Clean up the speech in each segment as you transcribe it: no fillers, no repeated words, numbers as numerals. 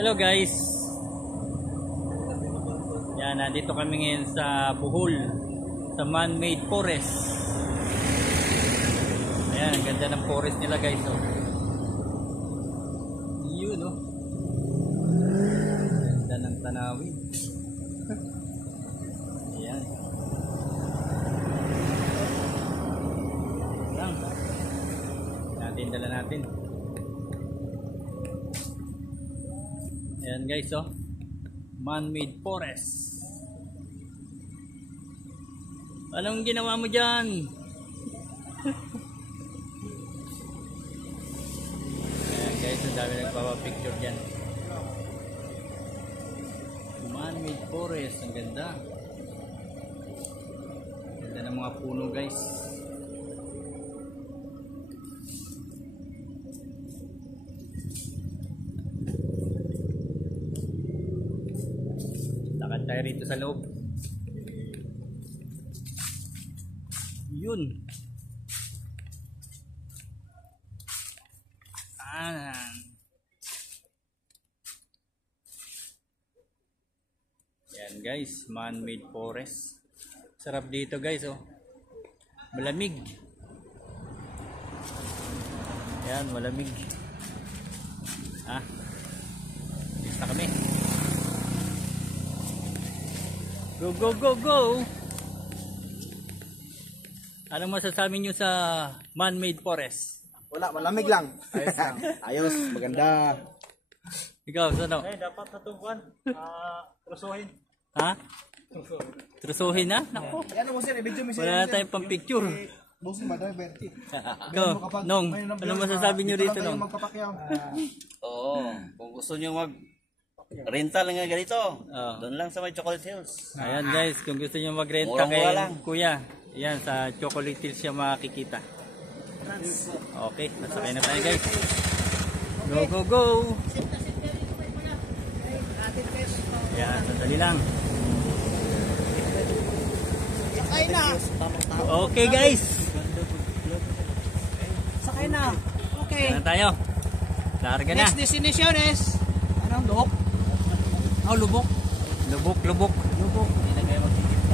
Hello guys. Yan, nandito kami ngayon sa Bohol, sa man-made forest. Ayan, ang ganda ng forest nila guys. Oh. Yun oh. Ganda ng tanawin. Ayan. Lang. Dala natin. Ayan guys oh. Man-made forest. Anong ginawa mo dyan? Ayan guys, ang dami nagpapapicture dyan. Man-made forest, ang ganda. Ganda ng mga puno guys. Lakad tayo rito sa loob. Yun. Yan guys, man-made forest. Sarap dito guys oh. Malamig. Yan, malamig. Bista kami. Go, go, go, go! Anong masasabi nyo sa man-made forest? Wala, malamig lang. Ayos lang. Ayos, maganda. Ikaw, sano? Dapat natubuan. Trusuhin. Ha? Trusuhin na? Nako. Yan mo sir, i-video mo sir. Wala na tayong pang picture. Bossing ba driver? Ikaw, Nong, ano masasabi nyo dito, Nong? Oo, kung gusto nyo rental nga ganito, doon lang sa may Chocolate Hills. Ayan guys, kung gusto nyo magrenta Murang-mura kay lang. Kuya, yan sa Chocolate Hills siya makikita. Okay, nasakay na tayo guys. Go, go, go! Yan, sandali lang. Sakay na. Okay guys, Sakay na. Okay. yan na tayo. Larga na. Next destination is anong Lubok? Oh, Lubok. Lubok, lubok. Lubok. Hindi na kayo mag-titip.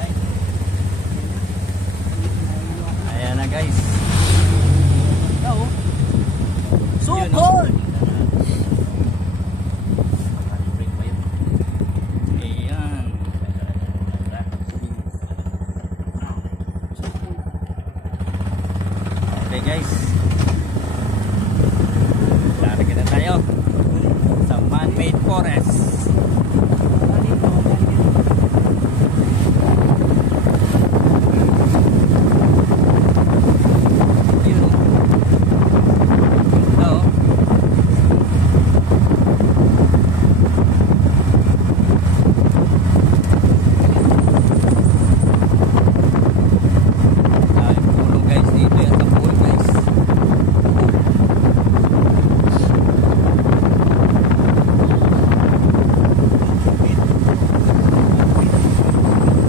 Ayan na guys. Oh. So Yun, cold. Ayan. Okay guys. Larga na tayo sa man-made forest. Yun. Oo. Daming puno guys dito yan sa pool guys.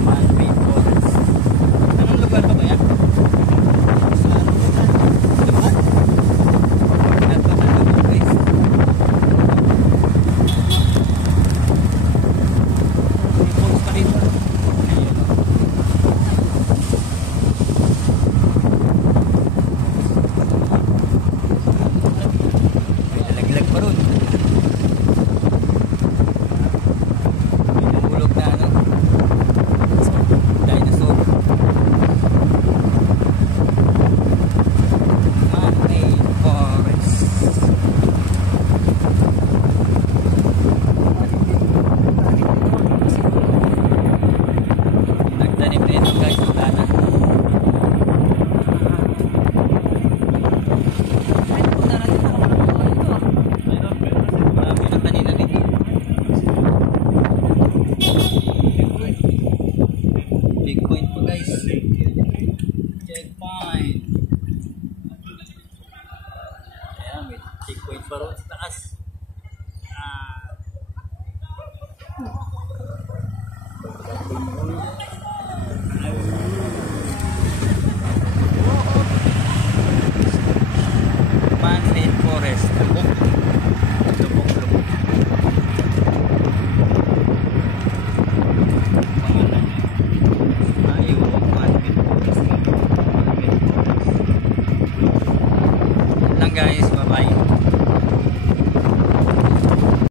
Man-made forest. Anong lugar ba yan? Ito na lugar guys. May falls pa rin. Ayun o. May nalaglag pa ron. May nahulog na ano. Dinosaur. Man-made forest. Nagtanim din ito guys. Wala na. Marami na kanina dito. Big point po guys. Checkpoint. Ayan, may checkpoint pa rin sa taas. Man-made forest. Lubok. Lubok, lubok. guys.